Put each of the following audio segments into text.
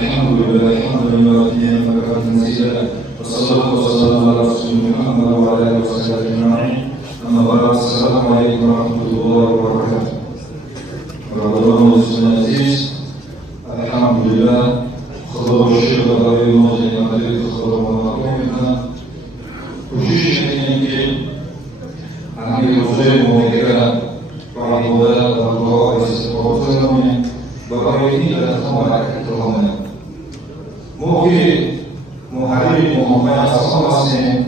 الحمد لله حمدا يوافي نعمه مزيدا والصلاه والسلام على رسول محمد وعلى اله وصحبه اجمعين. اما بعد السلام عليكم ورحمه الله وبركاته. رمضان العزيز الحمد لله خضر الشيخ غير موضع مدريد خضر ومقومنا وشيش يمكن عن الوزير وكذا بعض الولاء والرؤى يستطيعون بقيتي لا تسمع لكترهم ممكن محارب ومما صمصني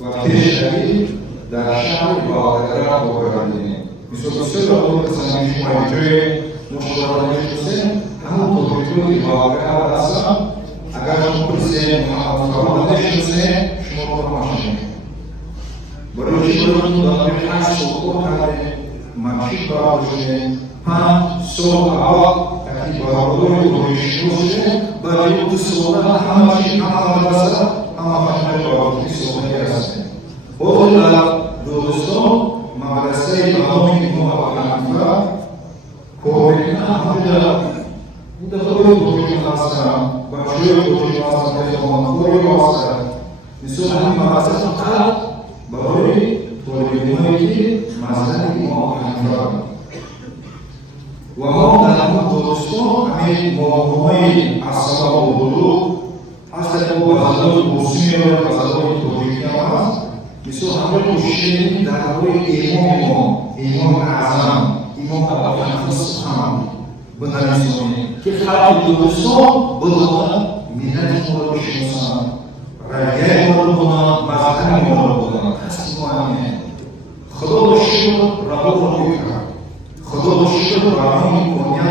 وكيش أبي در شهر باقرار بقرارني بسبب أول تسميش ماجري مشترك جزء هم تطبيقي باقرار أصلا اگر شما پرسه محمد فرمان نشناسه شما رو ماشین برای چی برای دادن پنج سوال کرده ماشین برای شده پنج سوال اول اگه برای شده برای دو سوال همشی همه مدرسه همه برای سوال هستند. اول دوستان مدرسه امامی امام حنیفه کوبینا همه دخول بوجود هستند. باشوی بوجود هستند که مانوری هستند. مثل همین مدرسه فقط برای طالبانی مثلا امام حنیفه و ما در همون دوستان همین موضوعی اصلا و بلوغ هستند و غذای موسیقی و غذای توجیهی هم هست. مثل همین مشکلی درباره امام اعظم امام ابو حنیفه سبحان بنویسید که خیلی دوستان بدونن ملت ما رو بشناسن رایه ما رو بدونن مذهب ما رو بدونن هستی مهمه. خدا رو شکر راه رو میکنه خدا رو شکر راه میکنه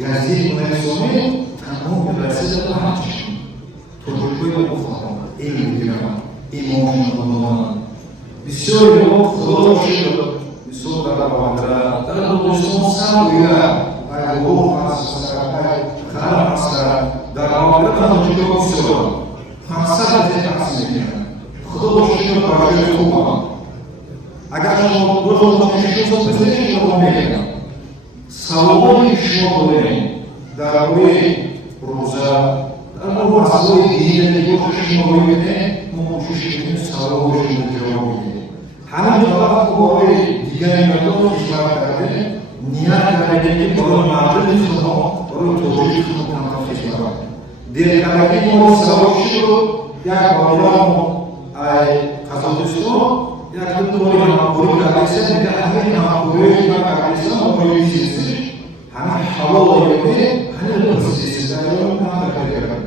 گزید منصومه تمام رسید به همچین تجربه رو بفهم علم بگیرن امام رو بدونن بسیار خدا رو شکر بسیار در واقع در دوستان سر الوقوف على الصلاة خلق الصلاة دعوة من الجلوس فانصرف تحسين خذوا الشيء برجل الأمة أجعل الله نشوف بزيش الأمة صلوا الشمولين دعوة روزا أمر مسؤول دين اللي يخش شمولين ممشوش صلوا الشمولين همین طرف قوی دیگری مردم اشتراک کرده نیت کرده که برای مردم شما برای توجیه شما تنفیش کنند. دلکردگی ما سبب شد یک باران قصدستان یک دوری مقبولی کردیسه دیگه همین مقبولی کردیسه مقبولی سیستش همین حوال یکه همین پرسیسه داریم هم کرده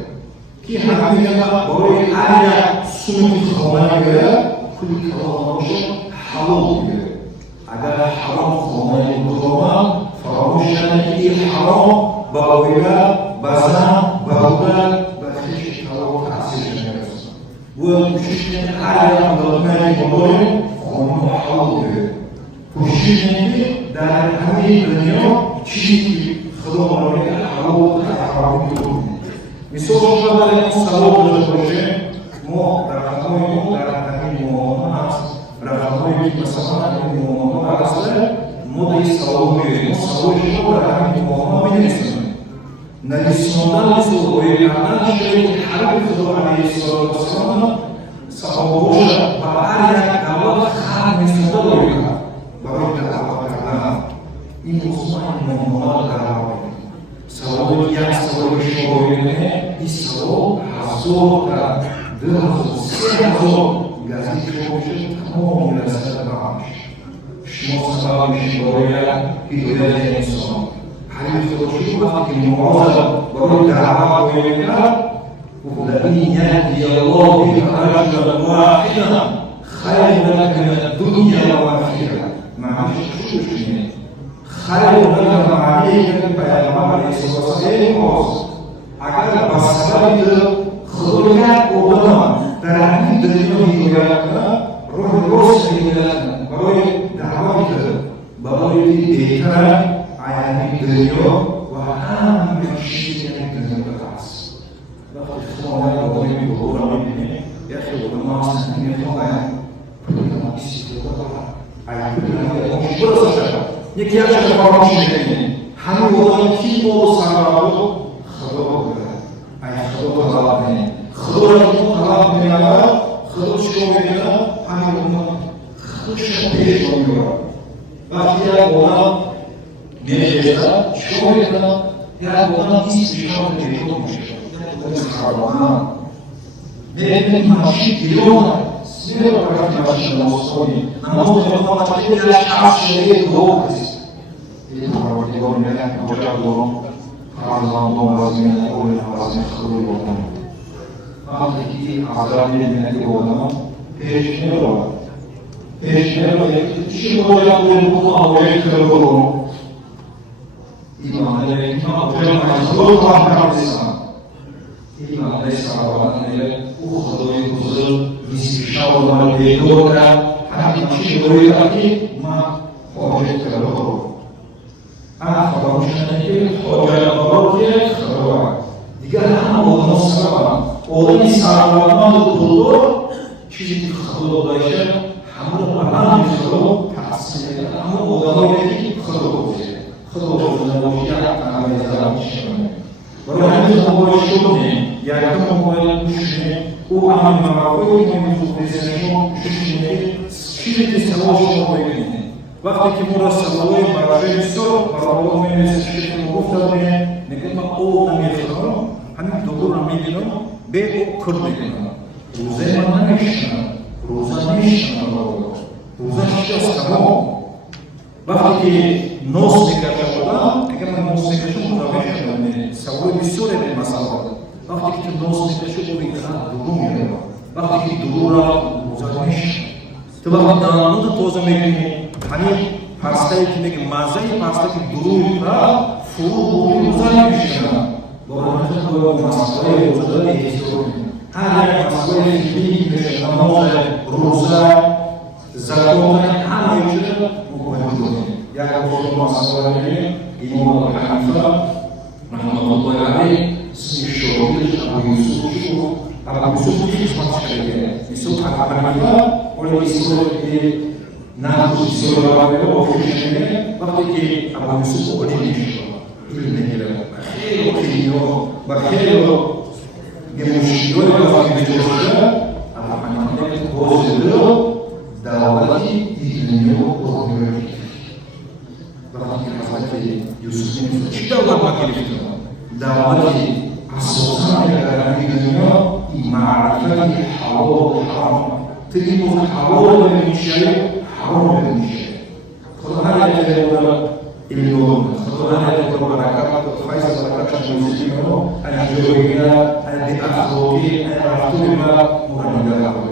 که همین برای هر سنتی خواهی گره کلی کلامش حلال میگه. اگر حرام خواهی بکنم فراموش کنید که این حرام با ویرا بزن بودن و خیش حرام تاثیر نمی‌رسه. و کوشش کنید هر یک دادگاهی بکنید خانم حلال میگه. کوشش کنید در همین دنیا چیزی خدا ما میگه حلال و حرام میکنید. مثال شما برای این سوال داشته باشه ما در خدمت در همین موانع رقمایی که مثلا این موانع هسته ما در این سوال میگیم سوال شما در همین موانع بنویسیم نویساندن سوال کردن شاید حرف خدا علیه السلام صحابه‌اش با هر یک دعوت خط نویسنده دارید برای دعوت کردن این موضوع موانع دعوت سوال یک سوال شما ببینید این سوال هزار تا 2000 گزید شما بشه تمام رسالت برامش شما سبب میشید برای هدایت انسان حدیث خودشی وقتی که مواظب برای دعوت می‌کند لئن یهدی الله بک رجلا واحدا خیر لک من الدنیا و ما فیها معنیش چیه خیر لک معنی پیامبر علیه السلام اگر با سبب خدایت اومدن در همین دنیا میگردن روح روز میگردن برای دعوت برای دیگر همین دنیا و همین چیزی که دنیا هست. وقتی خدا برای بهورا میبینه یا خیلی ناس نمیخواد یکی از فراموش میکنه همین وقتی کی با سرمایه خطوة أي خطوة خرابين خطوة خرابين على خطوة شوية حاجة خطوة شوية شوية بعدها ولا نجزة شوية يا ولا نيس شوية يكون مش خرابان لأن ماشي اليوم سير ولا ماشي المصري نموذج المصري لا شخص شيء دوكس يتحرك يقول لنا وجع دورهم عرضان دون رازمين أول رازمين خلوا الوطن أخذي عزامي من الوطن إيش نرى إيش نرى شو يقول الله ويكرهه إمام عليك ما أقول خلوا الله الإسلام إمام ليس على وخذوا يخذوا يسيشوا الله بيدورنا حتى يشيلوا يأتي ما ويكرهه أنا خبرت شنو وجاء بروكي خبروا ديكا أنا ونصرا ونسعى ما الدكتور شيء خبروا دايشة حمل الأمان خبروا حسنا أنا وداوي خبروا ونوجع على ميزان الشمال ورحمة الله شكرني يعلم هو المشرك وأمام معقول من فوقيسيون شيء تسوى شيء وقتی که ما را سوای مرحله سر مرحله من استشهاد مفترضه نگه ما او نمی‌فهمم همین دور نمی‌دونم به او کرد می‌کنم روزه من نمی‌شنم روزه نمی‌شنم روزه شخص کمو وقتی که نوز می‌کرده شدم اگر من نوز می‌کرده شدم نمی‌شنم سوای بسیاری به مسئله وقتی که نوز می‌کرده شدم دورو می‌رم وقتی که دورو را روزه نمی‌شنم تو وقتی دانانو توزه می‌کنی همین پاسته که میگه مازه پاسته که دروغ را فرو روزه میشن با رحمت خدا مسئله روزه ایستون هر مسئله دیگه میشه نماز روزه زکات همه چیز مهم یا خود مسئله امام ابو حنیفه رحمه الله علیه اسم شروطش ابو یوسف شو ابو یوسف هیچ مسئله یوسف ابو حنیفه ولی یوسف ناقص السورة وفيشنة وقتك أبو يوسف وليش إلنا بخير وخير بخير جمشيو وفي الجوشة أبو حنيفة وزير دعوتي إلنا وخير وقتك حصلت يوسف شو دعوة ما كلفته دعوتي أصلاً كلامي الدنيا معرفة الحلال والحرام تجيبوا الحلال من شيء حرام من شيء خذها لك اليوم خذها لك بركات فايز بركات المسلمين الجوية الأخلاقية الرحمة مرحبا